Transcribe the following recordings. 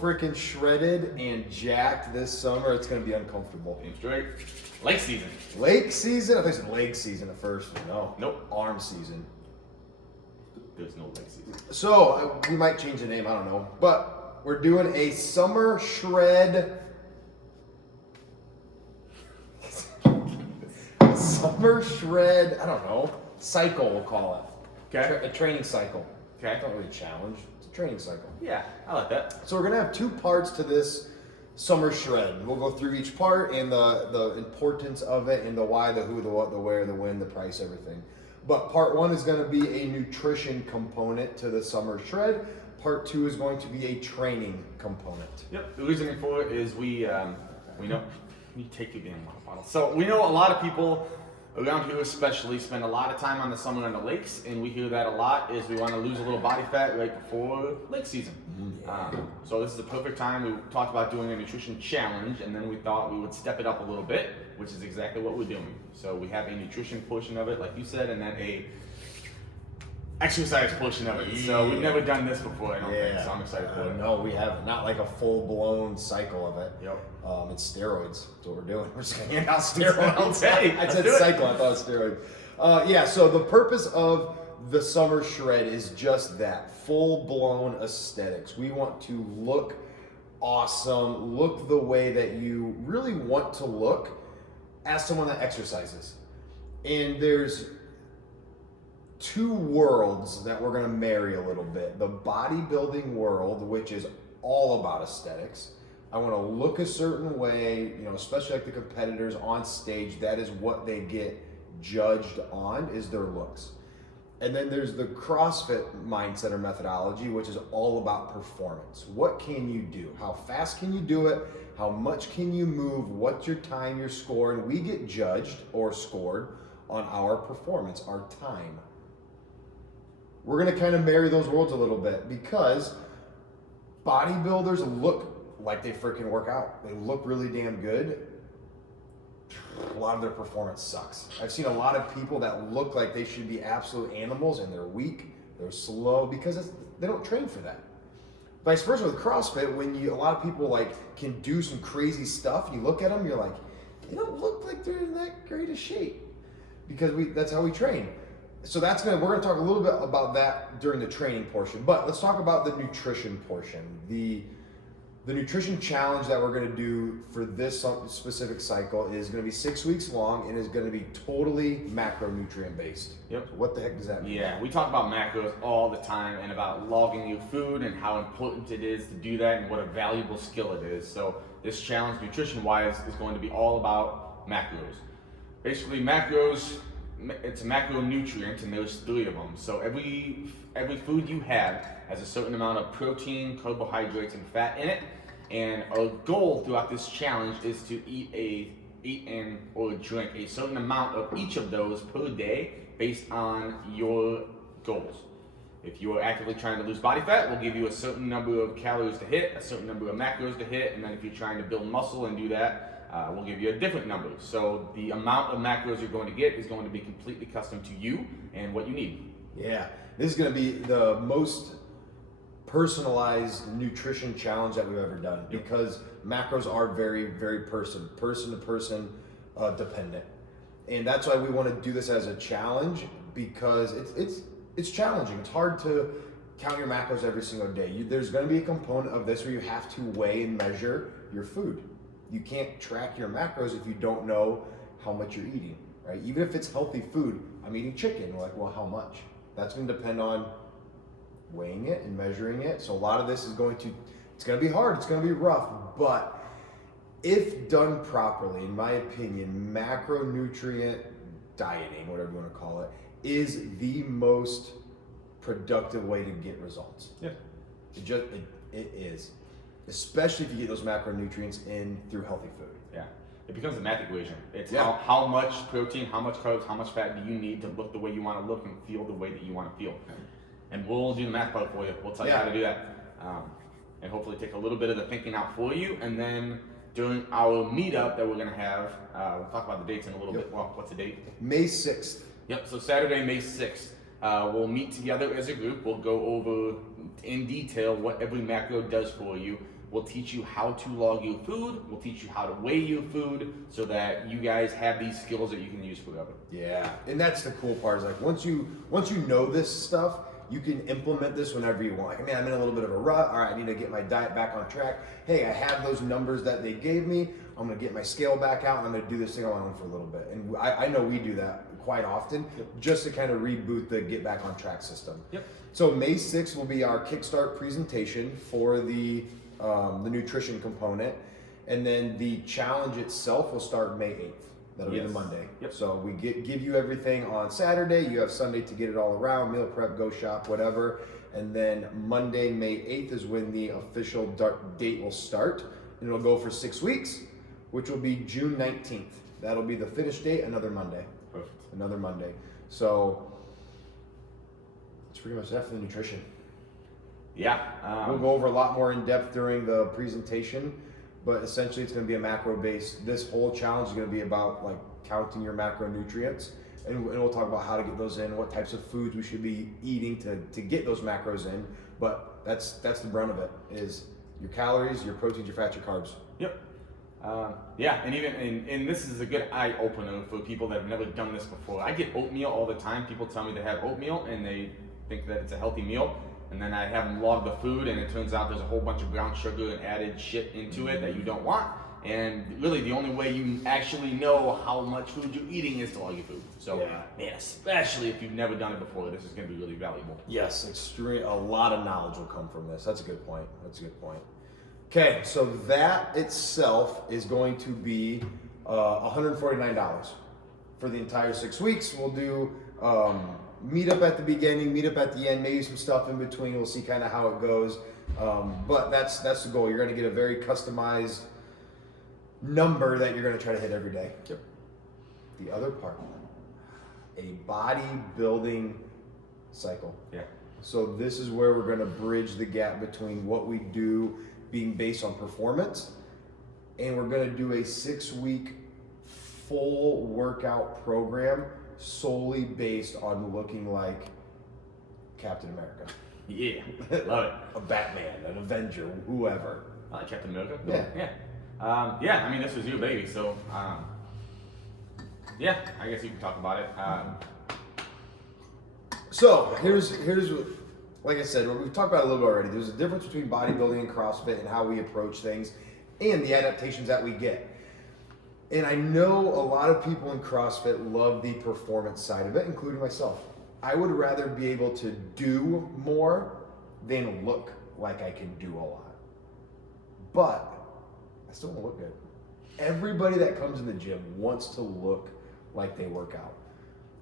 freaking shredded and jacked this summer. It's gonna be uncomfortable. Damn straight. Lake season. Lake season? I think it's leg season at first. No. Nope. Arm season. There's no lake season. So we might change the name. I don't know, but we're doing a summer shred. Summer shred. I don't know. Cycle, we'll call it. Okay. A training cycle. Okay. It's not really a challenge. It's a training cycle. Yeah, I like that. So we're gonna have 2 parts to this summer shred. We'll go through each part and the importance of it and the why, the who, the what, the where, the when, the price, everything. But part 1 is gonna be a nutrition component to the summer shred. Part 2 is going to be a training component. Yep. The reasoning for it is we know. You take your damn water bottle. So we know a lot of people around here especially spend a lot of time on the summer on the lakes, and we hear that a lot is we want to lose a little body fat right before lake season. So this is the perfect time. We talked about doing a nutrition challenge, and then we thought we would step it up a little bit, which is exactly what we're doing. So we have a nutrition portion of it, like you said, and then a exercise portion of it. So we've never done this before, I don't think, so I'm excited for it. No, we haven't. Not like a full-blown cycle of it. Yep. It's steroids. That's what we're doing. We're just gonna hand out steroids. Okay, I let's said do it. cycle. I thought it was steroid. Yeah. So the purpose of the summer shred is just that full-blown aesthetics. We want to look awesome, look the way that you really want to look as someone that exercises. And there's 2 worlds that we're going to marry a little bit. The bodybuilding world, which is all about aesthetics. I want to look a certain way, especially like the competitors on stage. That is what they get judged on, is their looks. And then there's the CrossFit mindset or methodology, which is all about performance. What can you do? How fast can you do it? How much can you move? What's your time, your score? And we get judged or scored on our performance, our time. We're going to kind of marry those worlds a little bit because bodybuilders look like they freaking work out. They look really damn good. A lot of their performance sucks. I've seen a lot of people that look like they should be absolute animals and they're weak, they're slow because they don't train for that. Vice versa with CrossFit, when a lot of people can do some crazy stuff, you look at them, you're like, they don't look like they're in that great a shape because that's how we train. So we're gonna talk a little bit about that during the training portion, but let's talk about the nutrition portion. The nutrition challenge that we're gonna do for this specific cycle is gonna be 6 weeks long and is gonna be totally macronutrient based. Yep. So what the heck does that mean? Yeah, we talk about macros all the time and about logging your food and how important it is to do that and what a valuable skill it is. So this challenge, nutrition-wise, is going to be all about macros. Basically, macros, it's a macronutrient, and there's 3 of them. So every food you have has a certain amount of protein, carbohydrates, and fat in it. And our goal throughout this challenge is to eat or drink a certain amount of each of those per day based on your goals. If you are actively trying to lose body fat, we'll give you a certain number of calories to hit, a certain number of macros to hit, and then if you're trying to build muscle and do that, we'll give you a different number. So the amount of macros you're going to get is going to be completely custom to you and what you need. Yeah, this is going to be the most personalized nutrition challenge that we've ever done because macros are very, very person to person dependent. And that's why we want to do this as a challenge because it's challenging. It's hard to count your macros every single day. There's going to be a component of this where you have to weigh and measure your food. You can't track your macros if you don't know how much you're eating, right? Even if it's healthy food, I'm eating chicken. We're like, well, how much? That's going to depend on weighing it and measuring it. So a lot of this is it's going to be hard. It's going to be rough. But if done properly, in my opinion, macronutrient dieting, whatever you want to call it, is the most productive way to get results. Yeah. It is. Especially if you get those macronutrients in through healthy food. Yeah, it becomes a math equation. It's Yeah. how much protein, how much carbs, how much fat do you need to look the way you want to look and feel the way that you want to feel. And we'll do the math part for you. We'll tell you how to do that. And hopefully take a little bit of the thinking out for you. And then during our meetup that we're going to have, we'll talk about the dates in a little bit. Well, what's the date? May 6th. Yep, so Saturday, May 6th. We'll meet together as a group. We'll go over in detail what every macro does for you. We'll teach you how to log your food. We'll teach you how to weigh your food so that you guys have these skills that you can use forever. Yeah, and that's the cool part is like once you know this stuff, you can implement this whenever you want. Like, man, I'm in a little bit of a rut. All right, I need to get my diet back on track. Hey, I have those numbers that they gave me. I'm gonna get my scale back out and I'm gonna do this thing on my own for a little bit. And I know we do that quite often, just to kind of reboot the get back on track system. Yep. So May 6th will be our Kickstart presentation for the nutrition component, and then the challenge itself will start May 8th. That'll be the Monday. Yep. So we give you everything on Saturday. You have Sunday to get it all around, meal prep, go shop, whatever. And then Monday, May 8th is when the official date will start. And it'll go for 6 weeks, which will be June 19th. That'll be the finish date, another Monday. Perfect. Another Monday. So that's pretty much that for the nutrition. Yeah. We'll go over a lot more in depth during the presentation, but essentially it's going to be a macro based. This whole challenge is going to be about like counting your macronutrients, and we'll talk about how to get those in, what types of foods we should be eating to get those macros in. But that's the brunt of it, is your calories, your proteins, your fats, your carbs. Yep. Yeah, and even and this is a good eye opener for people that have never done this before. I get oatmeal all the time. People tell me they have oatmeal and they think that it's a healthy meal, and then I have them log the food, and it turns out there's a whole bunch of brown sugar and added shit into it that you don't want. And really, the only way you actually know how much food you're eating is to log your food. So, man, especially if you've never done it before, this is going to be really valuable. Yes, a lot of knowledge will come from this. That's a good point. Okay, so that itself is going to be $149 for the entire 6 weeks. We'll do meetup at the beginning, meetup at the end, maybe some stuff in between. We'll see kind of how it goes. But that's the goal. You're going to get a very customized number that you're going to try to hit every day. Yep. The other part, a bodybuilding cycle. Yeah. So this is where we're going to bridge the gap between what we do being based on performance, and we're going to do a 6-week full workout program solely based on looking like Captain America. Yeah, love it. A Batman, an Avenger, whoever. I like Captain America. Yeah. Yeah, I mean, this was your baby, so yeah, I guess you can talk about it. So here's like I said, we've talked about it a little bit already. There's a difference between bodybuilding and CrossFit and how we approach things and the adaptations that we get. And I know a lot of people in CrossFit love the performance side of it, including myself. I would rather be able to do more than look like I can do a lot. But I still want to look good. Everybody that comes in the gym wants to look like they work out.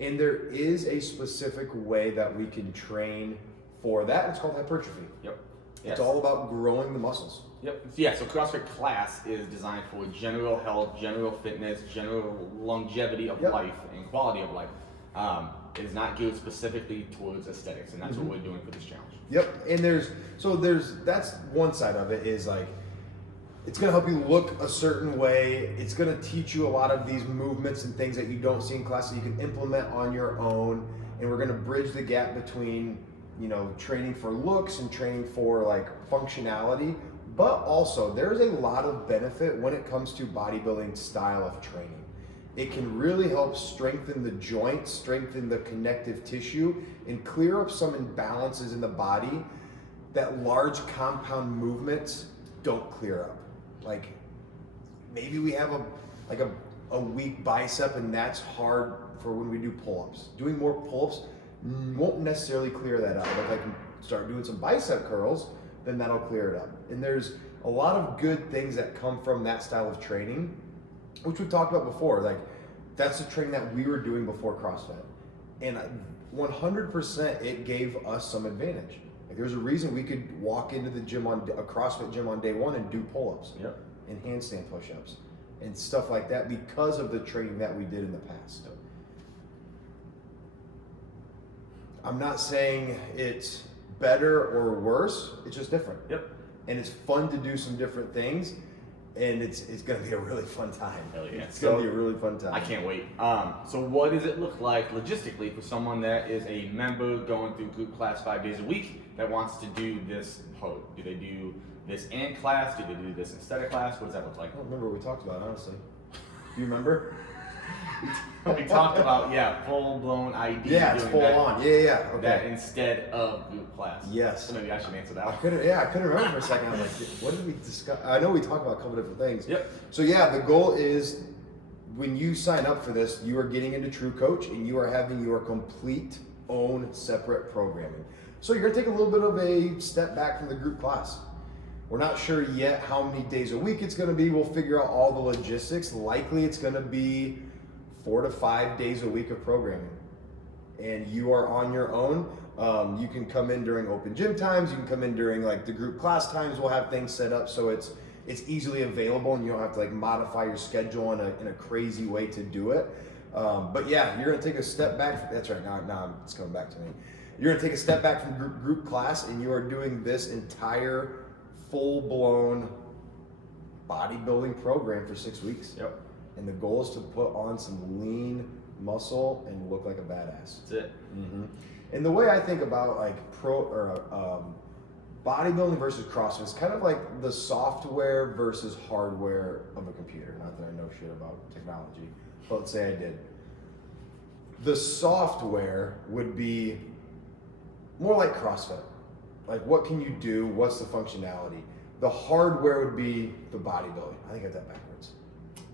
And there is a specific way that we can train for that. It's called hypertrophy. Yep. It's all about growing the muscles. Yep. Yeah, so CrossFit class is designed for general health, general fitness, general longevity of life and quality of life. It is not geared specifically towards aesthetics, and that's what we're doing for this challenge. Yep. And that's one side of it, is like, it's going to help you look a certain way. It's going to teach you a lot of these movements and things that you don't see in class that you can implement on your own. And we're going to bridge the gap between, training for looks and training for like functionality. But also there's a lot of benefit when it comes to bodybuilding style of training. It can really help strengthen the joints, strengthen the connective tissue, and clear up some imbalances in the body that large compound movements don't clear up. Like maybe we have a weak bicep, and that's hard for when we do pull-ups. Doing more pull-ups won't necessarily clear that up. If I can start doing some bicep curls, then that'll clear it up. And there's a lot of good things that come from that style of training, which we've talked about before. Like that's the training that we were doing before CrossFit. And 100% it gave us some advantage. Like there's a reason we could walk into the gym a CrossFit gym on day one and do pull-ups and handstand push-ups and stuff like that because of the training that we did in the past. I'm not saying it's better or worse, it's just different. Yep. And it's fun to do some different things, and it's going to be a really fun time. Hell yeah. It's going to be a really fun time. I can't wait. So what does it look like logistically for someone that is a member going through group class 5 days a week that wants to do this? Do they do this in class? Do they do this instead of class? What does that look like? I don't remember what we talked about, honestly. Do you remember? We talked about, full blown ID. Yeah, it's doing full that, on. Yeah. Okay. That instead of group class. Yes. So maybe I should answer that I one. couldn't remember for a second. I was like, what did we discuss? I know we talked about a couple different things. Yep. So the goal is when you sign up for this, you are getting into True Coach and you are having your complete own separate programming. So you're gonna take a little bit of a step back from the group class. We're not sure yet how many days a week it's gonna be. We'll figure out all the logistics. Likely it's gonna be 4 to 5 days a week of programming. And you are on your own. You can come in during open gym times. You can come in during like the group class times. We'll have things set up so it's easily available and you don't have to like modify your schedule in a crazy way to do it. But yeah, you're gonna take a step back. That's right. Now it's coming back to me. You're gonna take a step back from group class and you are doing this entire full-blown bodybuilding program for 6 weeks. Yep. And the goal is to put on some lean muscle and look like a badass. That's it. Mm-hmm. And the way I think about like bodybuilding versus CrossFit is kind of like the software versus hardware of a computer. Not that I know shit about technology, but let's say I did. The software would be more like CrossFit. Like what can you do? What's the functionality? The hardware would be the bodybuilding. I think I have that backwards.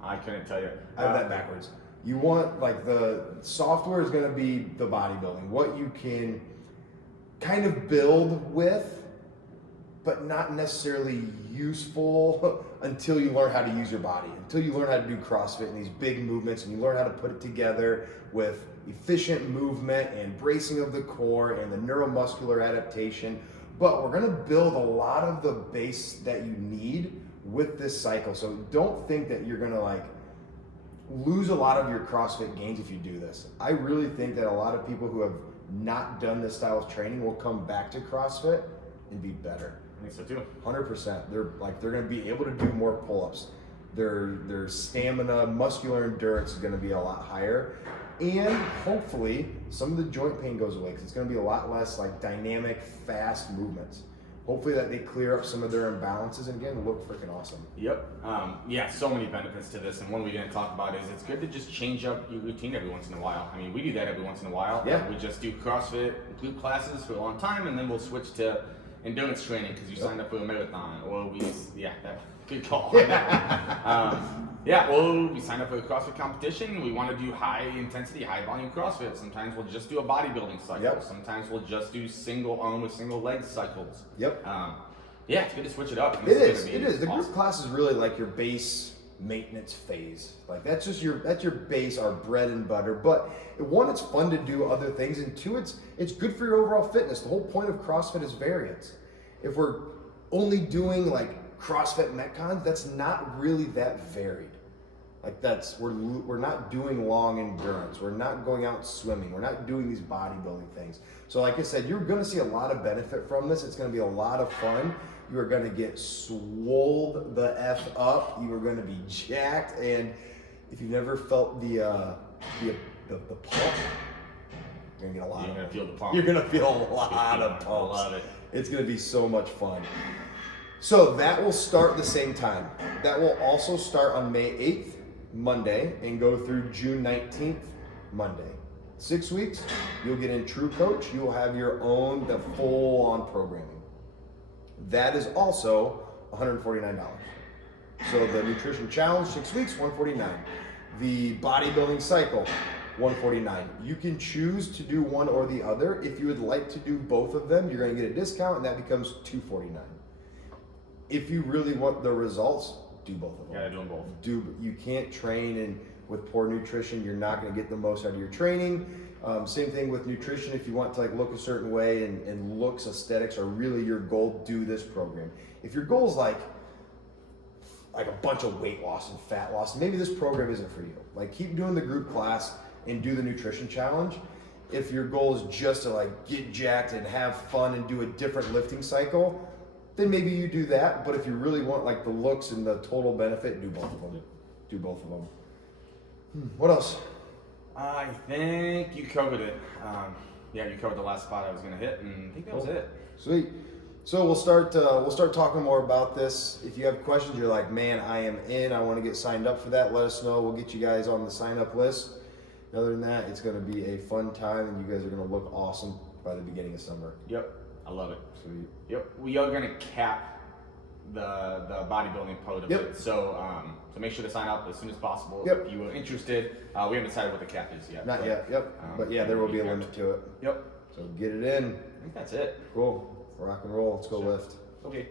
I couldn't tell you. I have that backwards. You want like the software is going to be the bodybuilding, what you can kind of build with, but not necessarily useful until you learn how to use your body, until you learn how to do CrossFit and these big movements and you learn how to put it together with efficient movement and bracing of the core and the neuromuscular adaptation. But we're going to build a lot of the base that you need with this cycle. So don't think that you're going to like lose a lot of your CrossFit gains if you do this. I really think that a lot of people who have not done this style of training will come back to CrossFit and be better. I think so too. 100%. They're going to be able to do more pull-ups. Their stamina, muscular endurance is going to be a lot higher. And hopefully some of the joint pain goes away because it's going to be a lot less like dynamic, fast movements. Hopefully that they clear up some of their imbalances and again look freaking awesome. Yep. So many benefits to this, and one we didn't talk about is it's good to just change up your routine every once in a while. I mean, we do that every once in a while. Yeah. We just do CrossFit group classes for a long time, and then we'll switch to endurance training because you signed up for a marathon, or good call. On that one. We signed up for a CrossFit competition. We want to do high intensity, high volume CrossFit. Sometimes we'll just do a bodybuilding cycle. Yep. Sometimes we'll just do single arm with single leg cycles. Yep. It's good to switch it up. It is. The group class is really like your base maintenance phase. Like that's your base, our bread and butter. But one, it's fun to do other things, and two, it's good for your overall fitness. The whole point of CrossFit is variance. If we're only doing like CrossFit Metcons, that's not really that varied. Like we're not doing long endurance. We're not going out swimming. We're not doing these bodybuilding things. So like I said, you're going to see a lot of benefit from this. It's going to be a lot of fun. You are going to get swolled the F up. You are going to be jacked. And if you've never felt the pump, you're going to get a lot of it. Feel the pump. You're going to feel a lot of pumps. I love it. It's going to be so much fun. So that will start the same time. That will also start on May 8th, Monday, and go through June 19th, Monday. 6 weeks, you'll get in True Coach. You will have your own, the full-on programming. That is also $149. So the Nutrition Challenge, 6 weeks, $149. The Bodybuilding Cycle, $149. You can choose to do one or the other. If you would like to do both of them, you're going to get a discount, and that becomes $249. If you really want the results, do both of them. Yeah, do them both. You can't train and with poor nutrition, you're not going to get the most out of your training. Same thing with nutrition. If you want to like look a certain way and looks, aesthetics are really your goal, do this program. If your goal is like a bunch of weight loss and fat loss, maybe this program isn't for you. Like keep doing the group class and do the nutrition challenge. If your goal is just to like get jacked and have fun and do a different lifting cycle, then maybe you do that. But if you really want like the looks and the total benefit, do both of them. Do both of them. What else? I think you covered it. You covered the last spot I was going to hit, and I think that was it. Sweet. So we'll start talking more about this. If you have questions, you're like, man, I am in. I want to get signed up for that. Let us know. We'll get you guys on the sign up list. Other than that, it's going to be a fun time, and you guys are going to look awesome by the beginning of summer. Yep, I love it. Sweet. Yep, we are gonna cap the bodybuilding part of Yep. it. So make sure to sign up as soon as possible Yep. if you are interested. We haven't decided what the cap is yet. Not but, yet. Yep. But yeah, there will be a limit to it. Yep. So get it in. I think that's it. Cool. Rock and roll. Let's go Sure. lift. Okay.